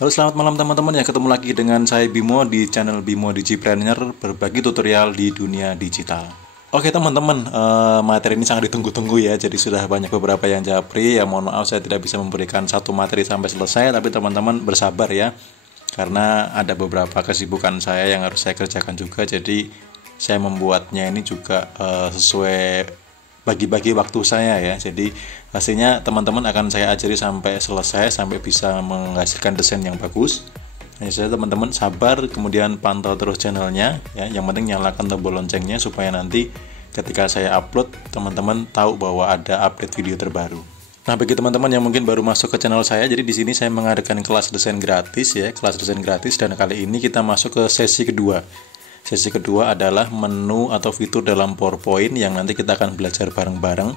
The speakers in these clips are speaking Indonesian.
Halo, selamat malam teman-teman ya, ketemu lagi dengan saya Bimo di channel Bimo Digipreneur, berbagi tutorial di dunia digital. Oke teman-teman, materi ini sangat ditunggu-tunggu ya, jadi sudah banyak beberapa yang japri. Ya mohon maaf saya tidak bisa memberikan satu materi sampai selesai, tapi teman-teman bersabar ya, karena ada beberapa kesibukan saya yang harus saya kerjakan juga, jadi saya membuatnya ini juga sesuai bagi-bagi waktu saya ya. Jadi pastinya teman-teman akan saya ajari sampai selesai, sampai bisa menghasilkan desain yang bagus. Nah, saya teman-teman sabar, kemudian pantau terus channelnya ya. Yang penting nyalakan tombol loncengnya supaya nanti ketika saya upload teman-teman tahu bahwa ada update video terbaru. Nah, bagi teman-teman yang mungkin baru masuk ke channel saya, jadi di sini saya mengadakan kelas desain gratis ya, kelas desain gratis, dan kali ini kita masuk ke sesi kedua. Sesi kedua adalah menu atau fitur dalam PowerPoint yang nanti kita akan belajar bareng-bareng.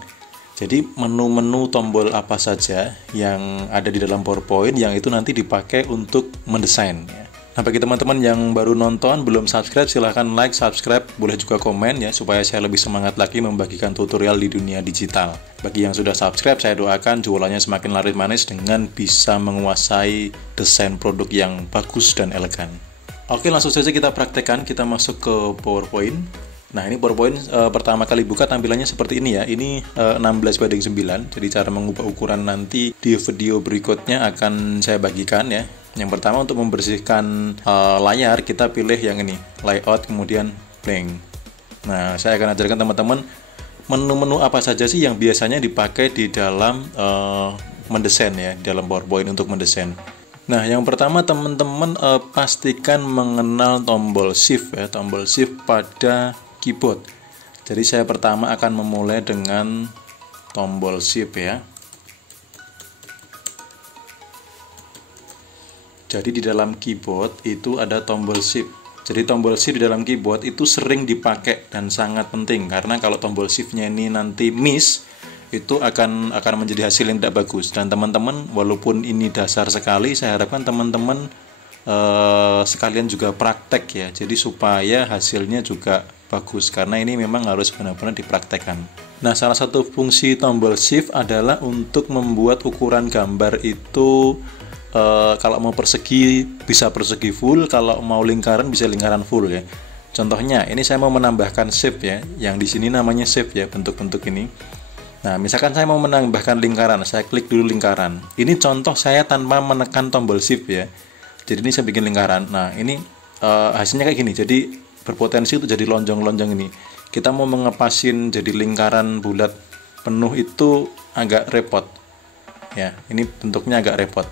Jadi menu-menu tombol apa saja yang ada di dalam PowerPoint yang itu nanti dipakai untuk mendesain ya. Nah, bagi teman-teman yang baru nonton, belum subscribe, silahkan like, subscribe, boleh juga komen ya, supaya saya lebih semangat lagi membagikan tutorial di dunia digital. Bagi yang sudah subscribe, saya doakan jualannya semakin laris manis dengan bisa menguasai desain produk yang bagus dan elegan. Oke, langsung saja kita praktekkan. Kita masuk ke PowerPoint. Nah, ini PowerPoint pertama kali buka tampilannya seperti ini ya. Ini 16:9. Jadi cara mengubah ukuran nanti di video berikutnya akan saya bagikan ya. Yang pertama, untuk membersihkan layar, kita pilih yang ini, layout, kemudian blank. Nah, saya akan ajarkan teman-teman menu-menu apa saja sih yang biasanya dipakai di dalam mendesain ya, di dalam PowerPoint untuk mendesain. Nah, yang pertama teman-teman pastikan mengenal tombol shift ya, tombol shift pada keyboard. Jadi saya pertama akan memulai dengan tombol shift ya. Jadi di dalam keyboard itu ada tombol shift. Jadi tombol shift di dalam keyboard itu sering dipakai dan sangat penting, karena kalau tombol shift-nya ini nanti miss, itu akan menjadi hasil yang tidak bagus. Dan teman-teman, walaupun ini dasar sekali, saya harapkan teman-teman sekalian juga praktek ya, jadi supaya hasilnya juga bagus, karena ini memang harus benar-benar dipraktekkan. Nah, salah satu fungsi tombol shift adalah untuk membuat ukuran gambar itu kalau mau persegi bisa persegi full, kalau mau lingkaran bisa lingkaran full ya. Contohnya, ini saya mau menambahkan shape ya, yang di sini namanya shape ya, bentuk-bentuk ini. Nah, misalkan saya mau menambahkan lingkaran, saya klik dulu lingkaran. Ini contoh saya tanpa menekan tombol shift ya. Jadi ini saya bikin lingkaran. Nah, ini hasilnya kayak gini. Jadi berpotensi itu jadi lonjong-lonjong ini. Kita mau mengepasin jadi lingkaran bulat penuh itu agak repot. Ya, ini bentuknya agak repot.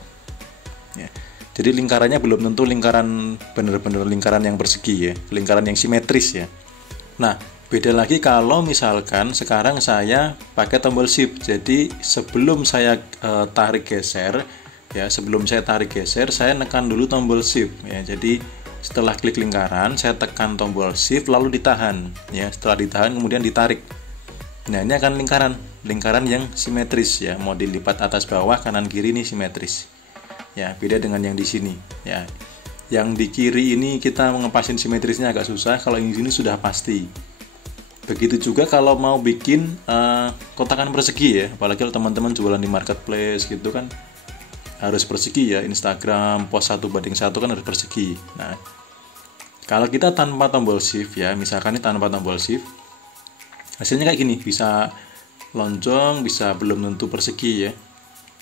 Ya. Jadi lingkarannya belum tentu lingkaran benar-benar lingkaran yang persegi ya, lingkaran yang simetris ya. Nah, beda lagi kalau misalkan sekarang saya pakai tombol shift. Jadi sebelum saya tarik geser ya, saya tekan dulu tombol shift ya. Jadi setelah klik lingkaran, saya tekan tombol shift lalu ditahan ya. Setelah ditahan kemudian ditarik. Nah, ini akan lingkaran yang simetris ya, mau dilipat atas bawah, kanan kiri ini simetris. Ya, beda dengan yang di sini ya. Yang di kiri ini kita mengepasin simetrisnya agak susah, kalau yang di sini sudah pasti. Begitu juga kalau mau bikin kotakan persegi ya, apalagi kalau teman-teman jualan di marketplace gitu kan harus persegi ya, Instagram post 1:1 kan harus persegi. Nah, kalau kita tanpa tombol shift ya, misalkan ini tanpa tombol shift, hasilnya kayak gini, bisa lonjong, bisa belum tentu persegi ya.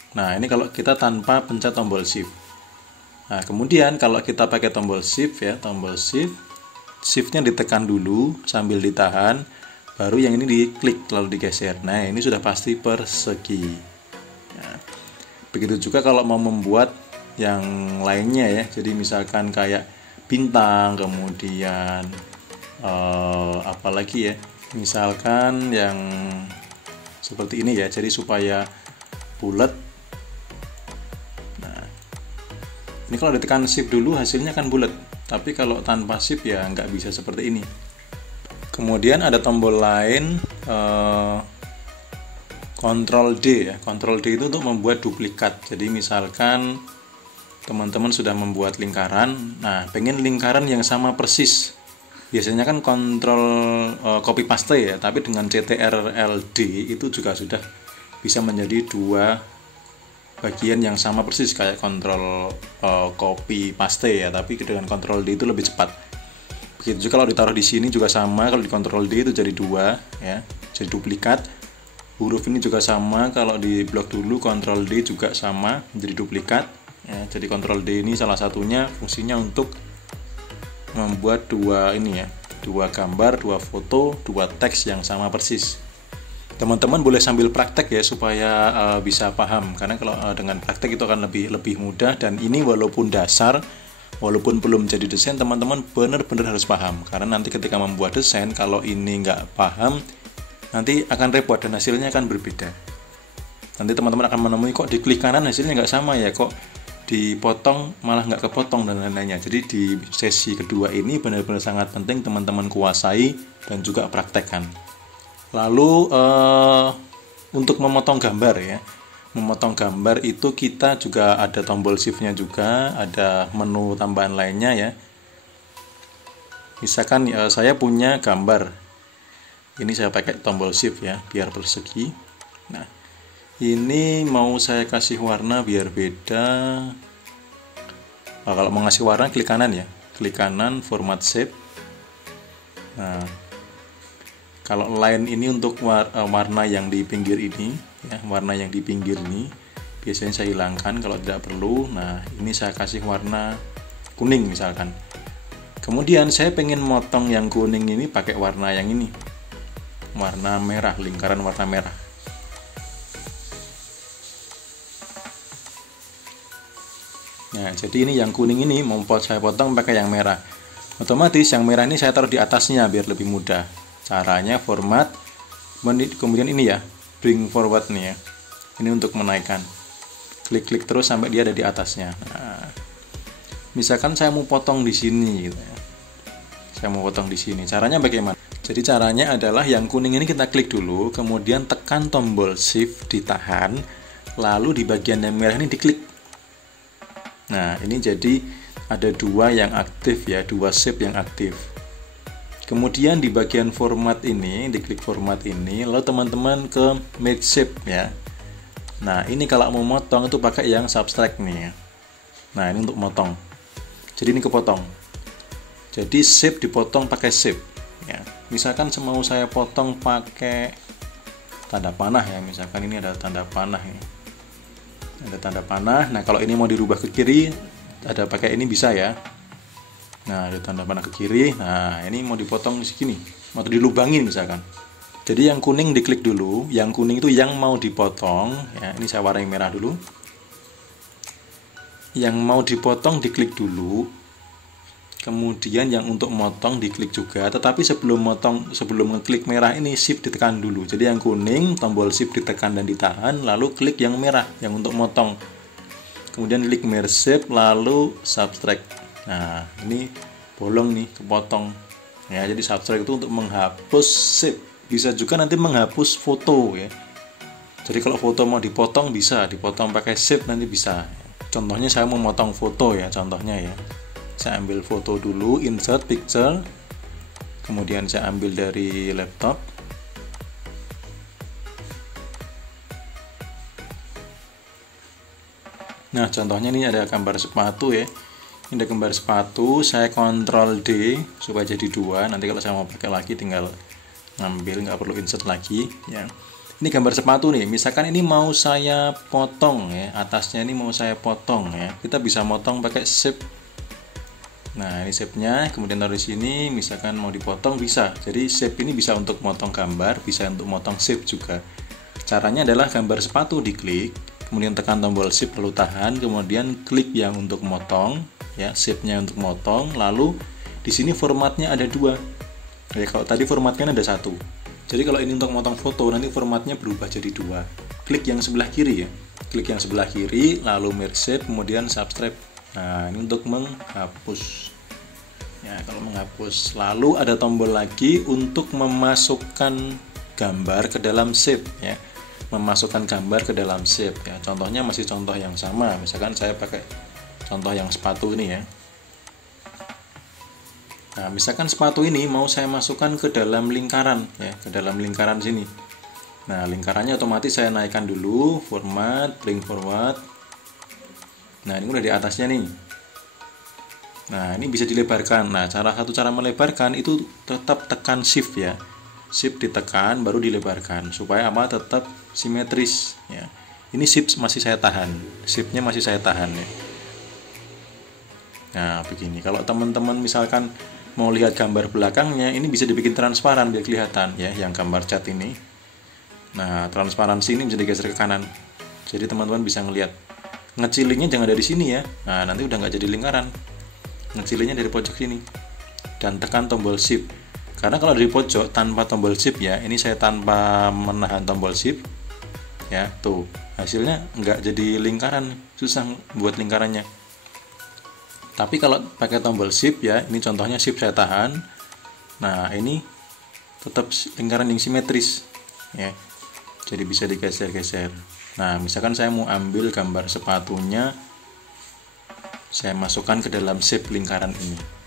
Nah, ini kalau kita tanpa pencet tombol shift. Nah, kemudian kalau kita pakai tombol shift ya, tombol shift, shiftnya ditekan dulu sambil ditahan, baru yang ini diklik lalu digeser. Nah, ini sudah pasti persegi. Nah, begitu juga kalau mau membuat yang lainnya ya. Jadi misalkan kayak bintang, kemudian apalagi ya, misalkan yang seperti ini ya. Jadi supaya bulat. Nah, ini kalau ditekan shift dulu hasilnya kan bulat. Tapi kalau tanpa shift ya nggak bisa seperti ini. Kemudian ada tombol lain, Ctrl D ya. Ctrl D itu untuk membuat duplikat. Jadi misalkan teman-teman sudah membuat lingkaran, nah pengen lingkaran yang sama persis. Biasanya kan Ctrl copy paste ya, tapi dengan Ctrl D itu juga sudah bisa menjadi dua bagian yang sama persis kayak kontrol copy paste ya, tapi dengan kontrol D itu lebih cepat. Begitu juga kalau ditaruh di sini juga sama, kalau di kontrol D itu jadi 2 ya, jadi duplikat. Huruf ini juga sama, kalau di blok dulu kontrol D juga sama, jadi duplikat ya. Jadi kontrol D ini salah satunya fungsinya untuk membuat dua ini ya, dua gambar, dua foto, dua teks yang sama persis. Teman-teman boleh sambil praktek ya supaya bisa paham, karena kalau dengan praktek itu akan lebih mudah. Dan ini walaupun dasar, walaupun belum jadi desain, teman-teman benar-benar harus paham, karena nanti ketika membuat desain kalau ini nggak paham nanti akan repot dan hasilnya akan berbeda. Nanti teman-teman akan menemui kok di klik kanan hasilnya nggak sama ya, kok dipotong malah nggak kepotong dan lain-lainnya. Jadi di sesi kedua ini benar-benar sangat penting teman-teman kuasai dan juga praktekkan. Lalu untuk memotong gambar ya, memotong gambar itu kita juga ada tombol shift-nya juga, ada menu tambahan lainnya ya. Misalkan saya punya gambar, ini saya pakai tombol shift ya biar persegi. Nah, ini mau saya kasih warna biar beda. Nah, kalau mau ngasih warna klik kanan ya, klik kanan format shape. Nah, kalau line ini untuk warna yang di pinggir ini ya, warna yang di pinggir ini biasanya saya hilangkan kalau tidak perlu. Nah, ini saya kasih warna kuning misalkan. Kemudian saya pengen motong yang kuning ini pakai warna yang ini, warna merah, lingkaran warna merah. Nah, jadi ini yang kuning ini mau saya potong pakai yang merah. Otomatis yang merah ini saya taruh di atasnya biar lebih mudah. Caranya format, kemudian ini ya, bring forward nih ya. Ini untuk menaikkan. Klik-klik terus sampai dia ada di atasnya. Nah, misalkan saya mau potong di sini gitu ya. Saya mau potong di sini. Caranya bagaimana? Jadi caranya adalah yang kuning ini kita klik dulu, kemudian tekan tombol shift, ditahan, lalu di bagian yang merah ini diklik. Nah, ini jadi ada dua yang aktif ya, dua shape yang aktif. Kemudian di bagian format ini, diklik format ini, lalu teman-teman ke make shape ya. Nah, ini kalau mau motong itu pakai yang subtract nih ya. Nah, ini untuk motong. Jadi ini kepotong. Jadi shape dipotong pakai shape ya. Misalkan mau saya potong pakai tanda panah ya, misalkan ini ada tanda panah ini. Ada tanda panah. Nah, kalau ini mau dirubah ke kiri, ada pakai ini bisa ya. Nah, ada tanda panah ke kiri. Nah, ini mau dipotong segini, mau dilubangin misalkan. Jadi yang kuning diklik dulu, yang kuning itu yang mau dipotong ya. Ini saya warnai merah dulu. Yang mau dipotong diklik dulu. Kemudian yang untuk motong diklik juga, tetapi sebelum ngeklik merah ini shift ditekan dulu. Jadi yang kuning tombol shift ditekan dan ditahan, lalu klik yang merah yang untuk motong. Kemudian klik merge shape lalu subtract. Nah, ini bolong nih, kepotong. Ya, jadi subtract itu untuk menghapus shape. Bisa juga nanti menghapus foto ya. Jadi kalau foto mau dipotong bisa, dipotong pakai shape nanti bisa. Contohnya saya mau motong foto ya, contohnya ya. Saya ambil foto dulu, insert picture, kemudian saya ambil dari laptop. Nah, contohnya ini ada gambar sepatu ya. Ini ada gambar sepatu, saya Ctrl D supaya jadi 2. Nanti kalau saya mau pakai lagi tinggal ngambil, nggak perlu insert lagi ya. Ini gambar sepatu nih, misalkan ini mau saya potong ya, atasnya ini mau saya potong ya. Kita bisa motong pakai shape. Nah, ini shape-nya, kemudian taruh di sini, misalkan mau dipotong bisa. Jadi shape ini bisa untuk motong gambar, bisa untuk motong shape juga. Caranya adalah gambar sepatu diklik, kemudian tekan tombol shift lalu tahan, kemudian klik yang untuk motong, ya, shape-nya untuk motong, lalu di sini formatnya ada 2. Ya, kalau tadi formatnya ada 1. Jadi kalau ini untuk motong foto, nanti formatnya berubah jadi 2. Klik yang sebelah kiri ya. Klik yang sebelah kiri, lalu merge shape, kemudian subtract. Nah, ini untuk menghapus. Ya, kalau menghapus, lalu ada tombol lagi untuk memasukkan gambar ke dalam shape ya. Memasukkan gambar ke dalam shape ya. Contohnya masih contoh yang sama. Misalkan saya pakai contoh yang sepatu ini ya. Nah, misalkan sepatu ini mau saya masukkan ke dalam lingkaran ya, ke dalam lingkaran sini. Nah, lingkarannya otomatis saya naikkan dulu, format, bring forward. Nah, ini udah di atasnya nih. Nah, ini bisa dilebarkan. Nah, satu cara melebarkan itu tetap tekan shift ya. Shift ditekan baru dilebarkan supaya apa? Tetap simetris ya. Ini shift masih saya tahan. Shiftnya masih saya tahan ya. Nah, begini. Kalau teman-teman misalkan mau lihat gambar belakangnya, ini bisa dibikin transparan biar kelihatan ya, yang gambar cat ini. Nah, transparansi ini bisa digeser ke kanan. Jadi teman-teman bisa ngelihat. Ngecilinnya jangan dari sini ya. Nah, nanti udah nggak jadi lingkaran. Ngecilinnya dari pojok sini. Dan tekan tombol shift. Karena kalau dari pojok tanpa tombol shift ya, ini saya tanpa menahan tombol shift ya, tuh hasilnya nggak jadi lingkaran, susah buat lingkarannya. Tapi kalau pakai tombol shift ya, ini contohnya shift saya tahan. Nah, ini tetap lingkaran yang simetris ya. Jadi bisa digeser-geser. Nah, misalkan saya mau ambil gambar sepatunya, saya masukkan ke dalam shape lingkaran ini.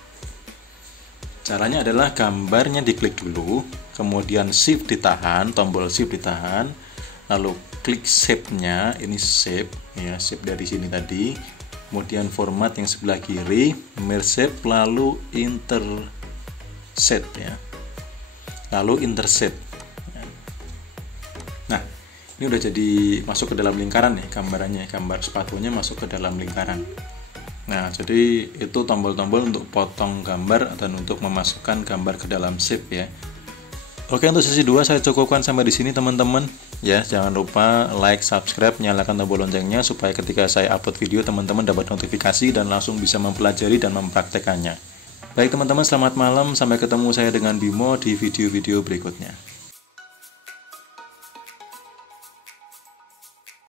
Caranya adalah gambarnya diklik dulu, kemudian shift ditahan, tombol shift ditahan, lalu klik shape-nya, ini shape ya, shape dari sini tadi. Kemudian format yang sebelah kiri, merge shape, lalu interset ya. Lalu interset. Nah, ini udah jadi masuk ke dalam lingkaran ya gambarannya, gambar sepatunya masuk ke dalam lingkaran. Nah, jadi itu tombol-tombol untuk potong gambar dan untuk memasukkan gambar ke dalam shape ya. Oke, untuk sesi 2 saya cukupkan sampai di sini teman-teman. Ya, jangan lupa like, subscribe, nyalakan tombol loncengnya supaya ketika saya upload video teman-teman dapat notifikasi dan langsung bisa mempelajari dan mempraktekannya. Baik teman-teman, selamat malam. Sampai ketemu saya dengan Bimo di video-video berikutnya.